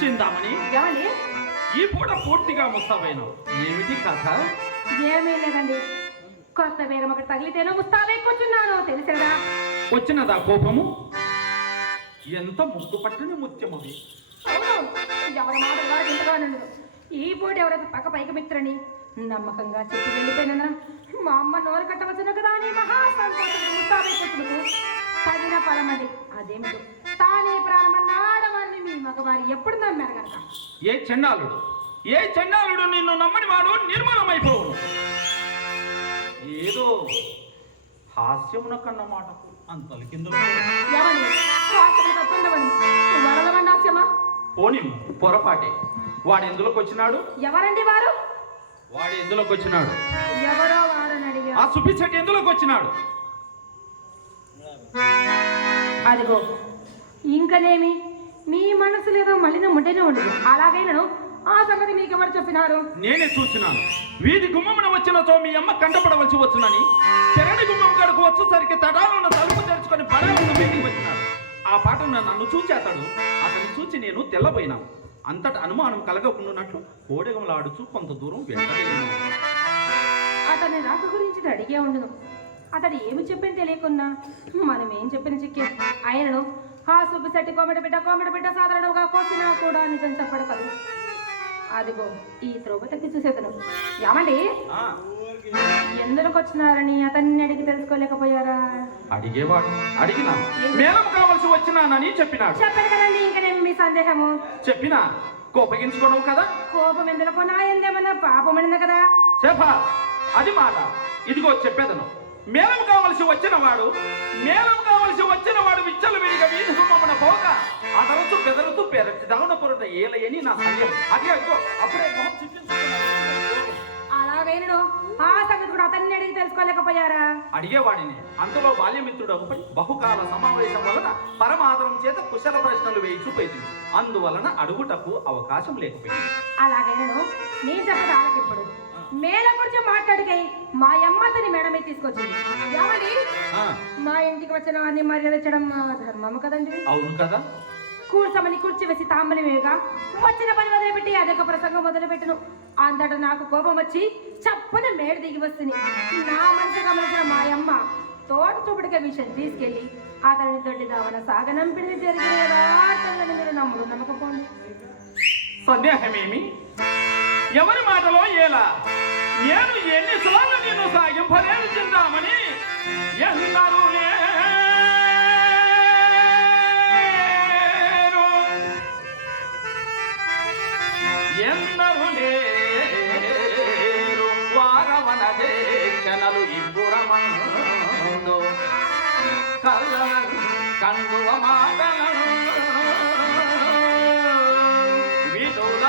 చింతామణి, ఈ పూట పూర్తిగా ముస్తాబైన ఏమిటి కథ? ఏమీ లేదండి, కొత్త వేరం ఒకటి తగిలితేనో ముస్తాబై కూర్చున్నాను తెలిసేదా. వచ్చినదా కోపము? ఎంత ముక్కు పట్టని ముత్యం అది. అవును, ఎవరి మాట వారు ఇంతగానండు. ఈ పూట ఎవరైతే పక్క పైకి మిత్రని నమ్మకంగా చెప్పి వెళ్ళిపోయినా మా అమ్మ నోరు కట్టవచ్చును కదా అని మహాసంతోషం ముస్తాబై కూర్చుడుకు తగిన ఫలమది. అదేమిటో తానే ప్రాణమన్న ఆడవారిని మీ మగవారి ఎప్పుడు నమ్మారు కనుక. ఏ చండాలుడు నిన్ను నమ్మని వాడు నిర్మూలమైపోవు. ఏదో హాస్యమున కన్న మాటకు అంతలికిందులు పోనీ పొరపాటే. వాడు ఎందులోకి వచ్చినాడు? ఎవరండి వారు? వాడు ఎందులోకి వచ్చినాడు? ఎవరో వారని అడిగా. ఆ సుబ్బిశెట్టి ఎందులోకి వచ్చినాడు? అదిగో ఇంకనేమి, మీ మనసు లేదో మళ్ళీ ముట్టనే ఉండదు. అలాగైనా ఆ సంగతి మీకు ఎవరు చెప్పినారు? నేనే చూసినాను. వీధి గుమ్మమున వచ్చినతో మీ అమ్మ కంటపడవలసి వచ్చునని తెరడి గుమ్మం కాడకు వచ్చేసరికి తటాలను తలుపు తెరుచుకొని పడవలను బయటికి వచ్చినాడు. ఆ పాటను నన్ను చూచి అతన్ని చూచి నేను తెల్లబోయినాను. అంతటా అనుమానం కలగకుండాన్నట్లు కోడెగమలాడుచు కొంత దూరం వెళ్ళగలిగినాను. అతని రాక గురించి అడిగే ఉండును. అతడు ఏమి చెప్పని తెలియకున్నా మనం ఏం చెప్పిన చిక్కే. ఆయనను ఆ సుబ్బిశెట్టి కోమటి బిడ్డ సాధారణంగా కోసినా కూడా నిజం చెప్పడు కదా. అదిగో ఈ త్రోవ తగ్గి చూసేతను. ఏమండి, ఎందుకు వచ్చినారని అతన్ని అడిగి తెలుసుకోలేకపోయారా? అడిగేవాడు అడిగినా మేలం కావలసి వచ్చినానని చెప్పినాడు. చెప్పాను కదండి, ఇంకనేమి మీ సందేహము? చెప్పినా కోపగించుకోవడం కదా. కోపం ఎందుకు? నా ఎందేమన్నా పాపం అడింది కదా. చెప్పా అది మాట. ఇదిగో చెప్పేదను. మేలం కావలసి వచ్చిన వాడు విచ్చలు విడిగా వీధి గుమ్మమున పోగా అదరుతూ బెదరుతూ పెరటి దవన పొరట ఏలయని నా సందేహం. అదే అప్పుడే అలాగైనా ఆ సంగతి కూడా అతన్ని అడిగి తెలుసుకోలేకపోయారా? అడిగేవాడిని. అంతలో బాల్యమిత్రుడు ఒకటి బహుకాల సమావేశం వలన పరమాదరం చేత కుశల ప్రశ్నలు వేయించిపోయింది. అందువలన అడుగుటకు అవకాశం లేకపోయింది. అలాగైనా నేను చెప్పదు ఆలకిప్పుడు మేల గురించి మాట్లాడికై మా అమ్మ అతని మేడ మీద తీసుకొచ్చింది. ఏమని మా ఇంటికి వచ్చిన వారిని మర్యాదించడం ధర్మము కదండి. అవును కదా. కూర్చమని కుర్చీ వేసి తాంబలిమేగా వచ్చిన పని మొదలుపెట్టి అదొక ప్రసంగం మొదలుపెట్టును. అంతటా నాకు కోపం వచ్చి చప్పున మేడ దిగి వస్తుంది. నా మనసు గమనించిన మా అమ్మ తోట చూపుడికే విషయం తీసుకెళ్లి అతని తోటి దావన సాగనంపిడిది జరిగిన యథార్థంగా మీరు నమ్మకపోండి. సందేహమేమి? ఎవరి మాటలో ఎలా? నేను ఎన్నిసార్లు నేను సాగింపలేను చింతామని ఎన్నారు. ఎందరు లేరు వారవన దేశనలు ఇబ్బురమను కళ్ళను కండువ మాటలను విధుల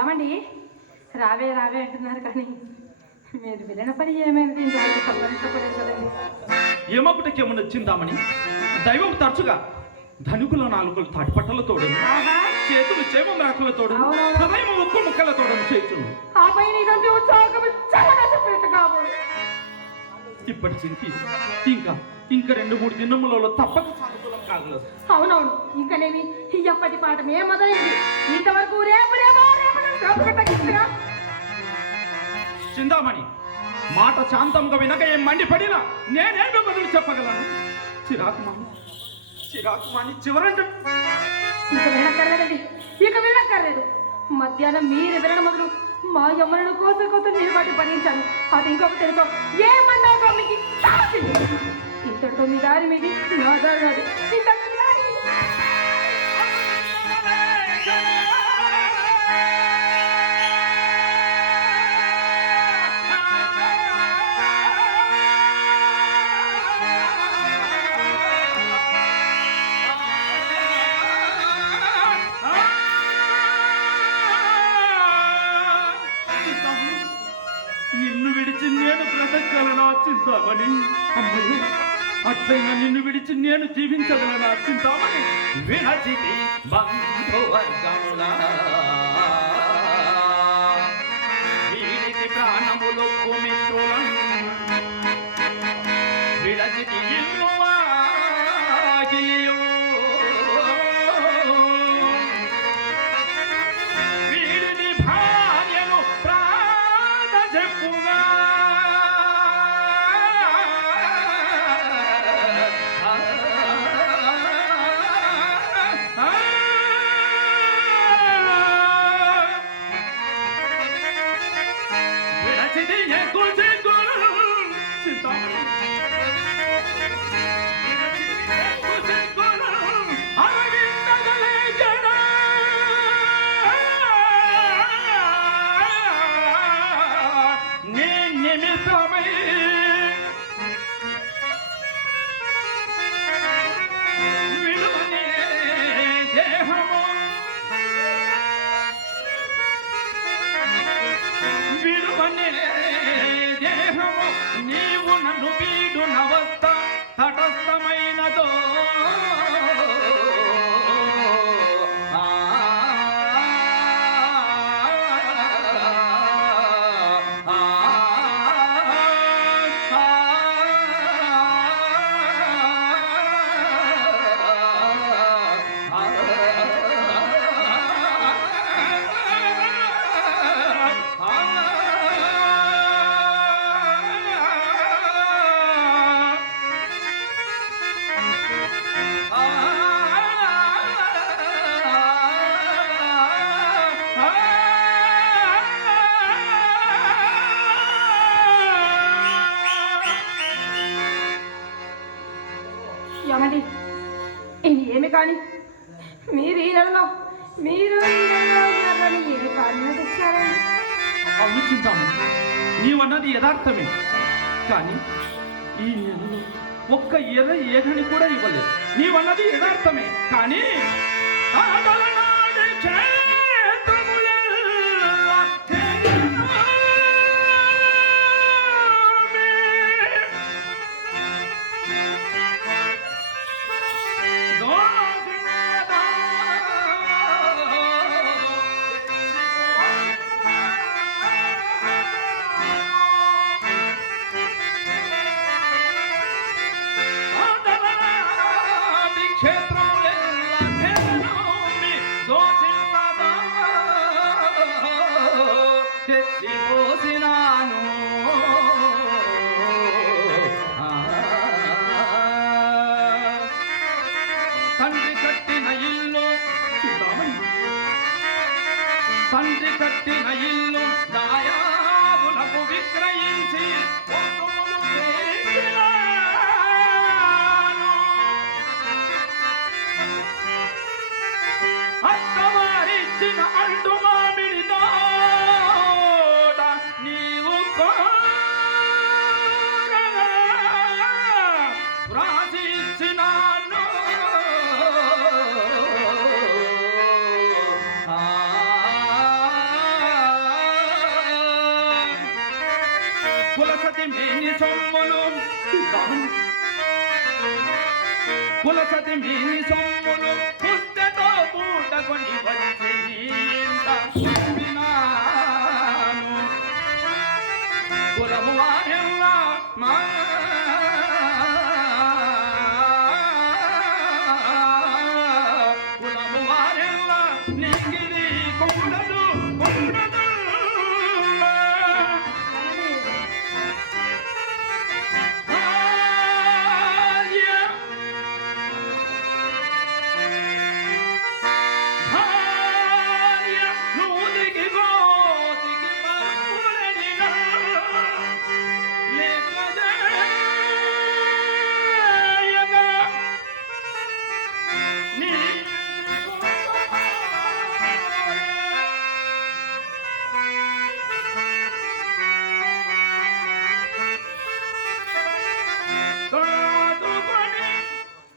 ఏమండి రావే రావే అంటున్నారు కానీ మీరు వెళ్ళిన పని ఏమైంది ఇంతవరకు సంబంధించలేదు కదండి. ఏమొకటికేమన్నా వచ్చిందామని దైవం తరచుగా ధనుకుల నాలుగులు తాటిపట్టలతోడు ఆహా, చేతులు చేమ రాకులతోడు అవునవును. హృదయం ఉక్కు ముక్కలతోడు చేతులు ఆ పైన ఇదంతా ఉత్సాహం చల్లగా చెప్పినట్టు కాబోలు. ఇప్పటి చింతి ఇంకా ఇంకా 2-3 దినములలో తప్పక సానుకూలం కాగలదు. అవునవును, ఇంకనేమి ఎప్పటి పాఠమే మొదలైంది. ఇంతవరకు రేపు చిందామణి మాట శాంతంగా వినక ఏం మండిపడినా నేనేమి బదులు చెప్పగలను. చిరాకుమాని చివరంట ఇక వినక్కర్లేదండి, ఇక వినక్కర్లేదు. మధ్యాహ్నం మీరు వినడం మొదలు మా యమ్మలను కోస నిలబడి భరించాను. అది ఇంకొక తెలుసు ఏమన్నాక మీకు ఇంతటితో మీ దారి మీది నా దారి కాదు. ఇంతటితో మీ దారి మీది. నిన్ను విడిచి నేను బ్రతకగలనా చింతామణి? అమ్మయ్య, అట్లయినా నిన్ను విడిచి నేను జీవించగలనా చింతామణి? విడచితి బంధువర్గములా వీడికి ప్రాణములొక్కు మిత్రులను విడచితి ఇల్లు వాకిలియు వీడిని భార్యను ప్రాణ చెప్పుగా విడచితి ఎక్కువ చింతామణి నీవు నన్ను వీడు నవస్థ తటస్థమైనదో ఏమండి ఇది ఏమి కానీ మీరు ఈ నెలలో ఏమి కానీ తెచ్చారండి. అవును చింతామణి, నీవన్నది యథార్థమే. కానీ ఈ నెలలో ఒక్క ఎర్ర ఏగని కూడా ఇవ్వలేదు. నీవన్నది యథార్థమే కానీ ఆగలనాడి తండ్రి కట్టిన ఇల్లు దాయాదులకు విక్రయించి వస్తువులు చేసినాను. అత్తవారిచ్చిన అంటు మామిడి తోట నీవు కోరగా వ్రాసి ఇచ్చినాను. కులసతి మేని సొమ్ములు కులసతి మేని సొమ్ములు పుస్తతో పూట కొని వచ్చి వినాను. కులము వారెల్లా మా కులము వారెల్లా నీకిది కూడదు కూడదు.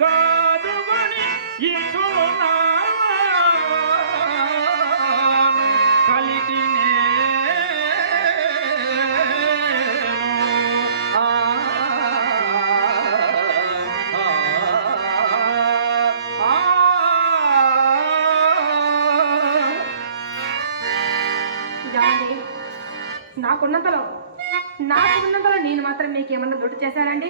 కాదుకొని ఇటు కలిగి నాకున్నంతలో నేను మాత్రం మీకు ఏమన్నా దుడ్డు చేశానండి?